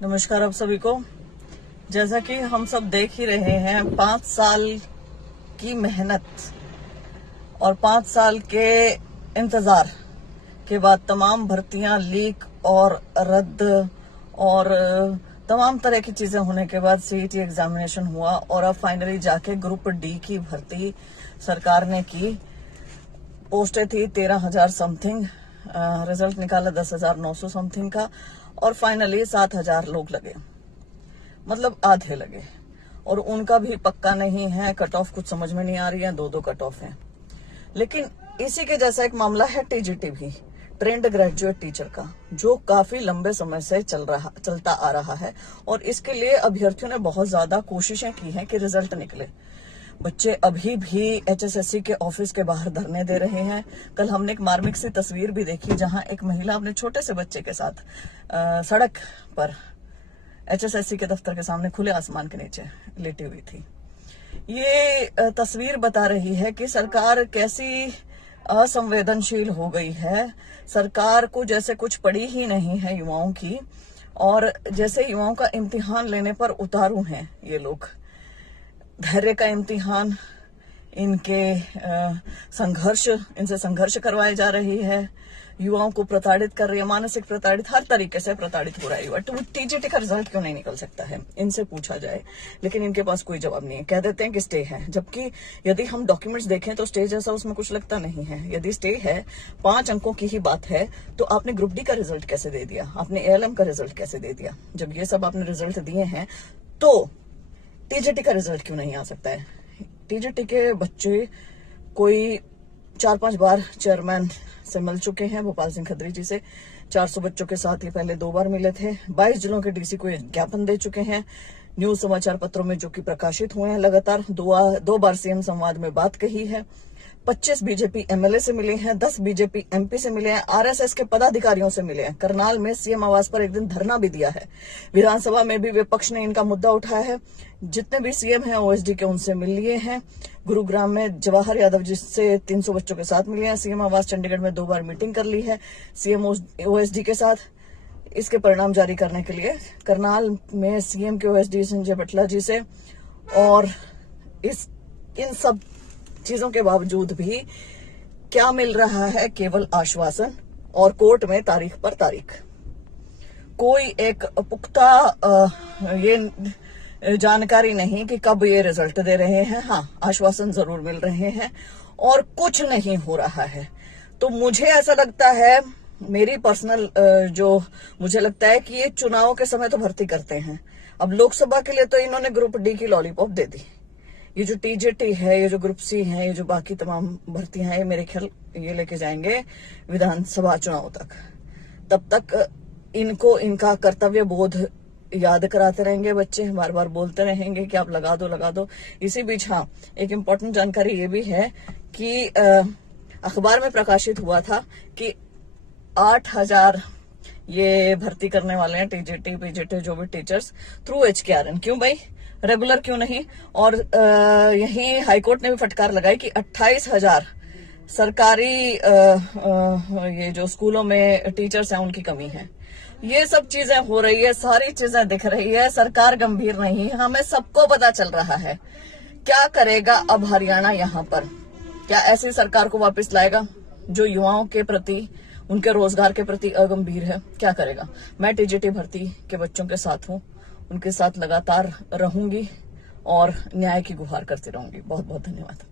नमस्कार आप सभी को। जैसा कि हम सब देख ही रहे हैं, 5 साल की मेहनत और 5 साल के इंतजार के बाद तमाम भर्तियां लीक और रद्द और तमाम तरह की चीजें होने के बाद सीईटी एग्जामिनेशन हुआ और अब फाइनली जाके ग्रुप डी की भर्ती सरकार ने की। पोस्टें थी 13,000 समथिंग, रिजल्ट निकाला 10,900 समथिंग का और फाइनली 7,000 लोग लगे, मतलब आधे लगे। और उनका भी पक्का नहीं है, कट ऑफ कुछ समझ में नहीं आ रही है, दो कट ऑफ है। लेकिन इसी के जैसा एक मामला है टीजीटी भी, ट्रेंड ग्रेजुएट टीचर का, जो काफी लंबे समय से चलता आ रहा है और इसके लिए अभ्यर्थियों ने बहुत ज्यादा कोशिशें की हैं कि रिजल्ट निकले। बच्चे अभी भी एचएसएससी के ऑफिस के बाहर धरने दे रहे हैं। कल हमने एक मार्मिक सी तस्वीर भी देखी जहां एक महिला अपने छोटे से बच्चे के साथ सड़क पर एचएसएससी के दफ्तर के सामने खुले आसमान के नीचे लेटी हुई थी। ये तस्वीर बता रही है कि सरकार कैसी असंवेदनशील हो गई है। सरकार को जैसे कुछ पड़ी ही नहीं है युवाओं की, और जैसे युवाओं का इम्तिहान लेने पर उतारू हैं ये लोग। धैर्य का इम्तिहान, इनसे संघर्ष करवाए जा रही है, युवाओं को प्रताड़ित कर रही है, मानसिक प्रताड़ित, हर तरीके से प्रताड़ित हो रहा है युवा। तो टीजीटी का रिजल्ट क्यों नहीं निकल सकता है, इनसे पूछा जाए, लेकिन इनके पास कोई जवाब नहीं है। कह देते हैं कि स्टे है, जबकि यदि हम डॉक्यूमेंट्स देखें तो स्टे जैसा उसमें कुछ लगता नहीं है। यदि स्टे है, 5 अंकों की ही बात है, तो आपने ग्रुप डी का रिजल्ट कैसे दे दिया, आपने एएलएम का रिजल्ट कैसे दे दिया? जब ये सब आपने रिजल्ट दिए हैं तो टीजीटी का रिजल्ट क्यों नहीं आ सकता है? टीजीटी के बच्चे कोई 4-5 बार चेयरमैन से मिल चुके हैं, भोपाल सिंह खत्री जी से। 400 बच्चों के साथ ये पहले 2 बार मिले थे। 22 जिलों के डीसी को ज्ञापन दे चुके हैं, न्यूज समाचार पत्रों में जो कि प्रकाशित हुए हैं लगातार। 2 बार सीएम संवाद में बात कही है। 25 बीजेपी एमएलए से मिले हैं, 10 बीजेपी एमपी से मिले हैं, आरएसएस के पदाधिकारियों से मिले हैं। करनाल में सीएम आवास पर एक दिन धरना भी दिया है। विधानसभा में भी विपक्ष ने इनका मुद्दा उठाया है। जितने भी सीएम हैं ओएसडी के, उनसे मिल लिए हैं। गुरुग्राम में जवाहर यादव जी से 300 बच्चों के साथ मिले हैं। सीएम आवास चंडीगढ़ में 2 बार मीटिंग कर ली है सीएम ओएसडी के साथ, इसके परिणाम जारी करने के लिए। करनाल में सीएम के ओएसडी संजय बटला जी से, और इन सब चीजों के बावजूद भी क्या मिल रहा है? केवल आश्वासन और कोर्ट में तारीख पर तारीख। कोई एक पुख्ता ये जानकारी नहीं कि कब ये रिजल्ट दे रहे हैं। हाँ, आश्वासन जरूर मिल रहे हैं और कुछ नहीं हो रहा है। तो मुझे ऐसा लगता है, मेरी पर्सनल मुझे लगता है कि ये चुनाव के समय तो भर्ती करते हैं। अब लोकसभा के लिए तो इन्होंने ग्रुप डी की लॉलीपॉप दे दी। ये जो टीजीटी है, ये जो ग्रुप सी है, ये जो बाकी तमाम भर्तियां हैं, ये मेरे ख्याल ये लेके जाएंगे विधानसभा चुनाव तक। तब तक इनको इनका कर्तव्य बोध याद कराते रहेंगे बच्चे, बार बार बोलते रहेंगे कि आप लगा दो। इसी बीच हाँ, एक इम्पोर्टेंट जानकारी ये भी है कि अखबार में प्रकाशित हुआ था कि 8,000 ये भर्ती करने वाले हैं टीजीटी पीजीटी जो भी टीचर्स थ्रू HKRN। क्यों भाई, रेगुलर क्यों नहीं? और यही हाईकोर्ट ने भी फटकार लगाई कि 28,000 सरकारी ये जो स्कूलों में टीचर्स हैं उनकी कमी है। ये सब चीजें हो रही है, सारी चीजें दिख रही है, सरकार गंभीर नहीं है, हमें सबको पता चल रहा है। क्या करेगा अब हरियाणा यहाँ पर? क्या ऐसी सरकार को वापस लाएगा जो युवाओं के प्रति, उनके रोजगार के प्रति अगंभीर है? क्या करेगा? मैं टीजीटी भर्ती के बच्चों के साथ हूँ, उनके साथ लगातार रहूंगी और न्याय की गुहार करती रहूंगी। बहुत बहुत धन्यवाद।